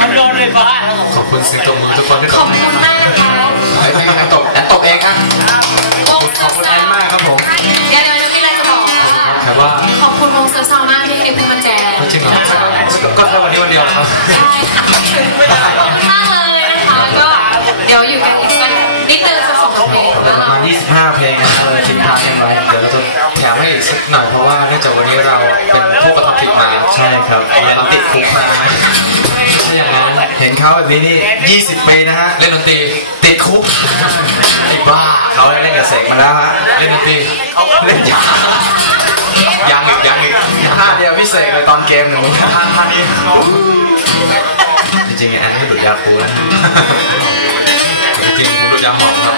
มันโดนเลยบ้าขอบคุณเสียงตบมือทุกคนที่ขตอบบคุณมากค่ะให้ให้ให้ตบแอนตบเองอะวงขอบคุณแอนมากครับผมเดี๋ยวเดี๋ยวจะมีอะไรจะบอก แต่ว่าขอบคุณวงเซอร์ซาวมากที่ให้พวงมาแจกจริงเหรอ สักหน่อยเพราะว่าเนื่องจากวันนี้เราเป็นผู้กระทำผิดมาใช่ครับเราติดคุกมานะถ้าอย่างนั้นเห็นเขาแบบนี้นี่20ปีนะฮะเล่นดนตรีติดคุกไอ้บ้าเขาได้เล่นกับเสกมาแล้วฮะเล่นดนตรีเล่นยายังอีกยังอีกท่าเดียวพี่เสกเลยตอนเกมหนึ่งท่าท่านี้จริงๆไอ้อันให้ดูดยาคูนะจริงๆผมดูดยาหมองครับ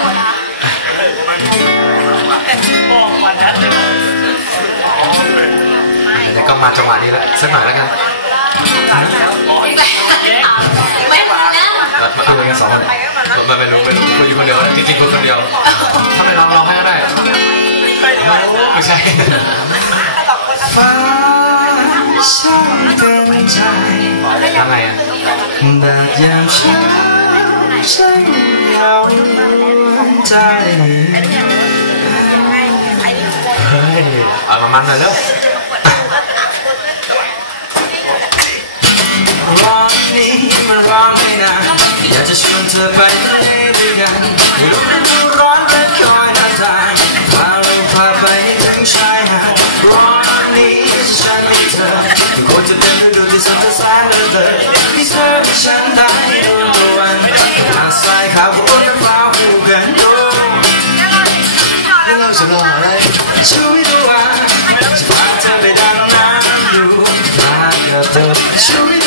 แล้วก็มาจังหวะนี้แล้วสักหน่อยแล้วกันไม่รู้นะมาคุยกันสองคนไม่ไม่รู้ไม่รู้คุยอยู่คนเดียวจริงๆคุยคนเดียว ถ้าไม่ร้องร้องให้ก็ได้ไม่ใช่ฟ้าช่างเป็นใจทำไงอะแบบยามเช้าช่างเยาว์ใจเฮ้ยเอามามันหน่อยเร็ว นี้มันรอไม่นานอยากจะชวนเธอไปทะเลด้วยกันฤดูร้อนและคอยนานทางพาเราพาไปถึงชายหาดร้อนนี้ฉันมีเธอคงจะเป็นฤดูที่สดใสเลยเลยที่เธอและฉันได้ดวงตะวันหาดทรายขาวบนฟ้าคู่กันโดเรื่องจะรออะไรช่วยดูว่าจะพาเธอไปดำน้ำดูพาเธอช่วย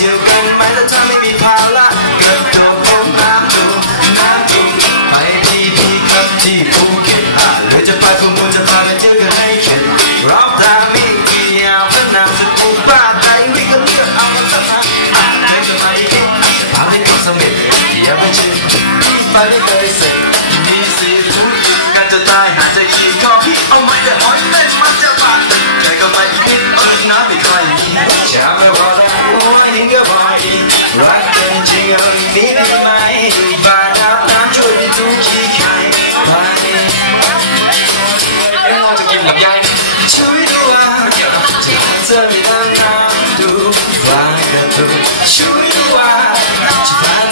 เที่ยวกันไหมถ้าเธอไม่มีภาระเกิดตัวผมน้ำดูน้ำดูไปที่พี่ครับที่ภูเก็ตอะหรือจะไปฟูมูลจะพาไปเที่ยวกันให้เข็ดรอบทางมีกี่ยาวพระนามสกุลบ้าใดวิ่งก็เลือกเอามาสักหน่อยอะเดินจะไปที่พาไปเกาะเสม็ดอย่าไปชิมไปไม่เคยเสร็จ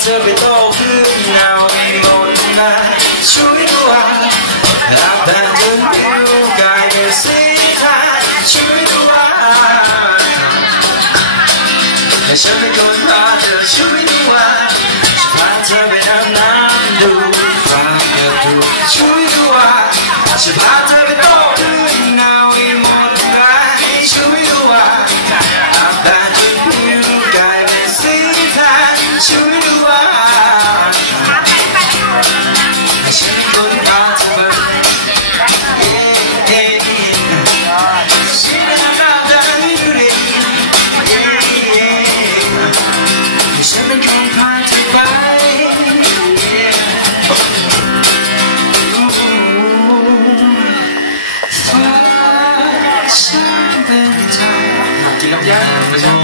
จะพาเธอไปโตขึ้นเงาอีโมนมาช่วย Yeah.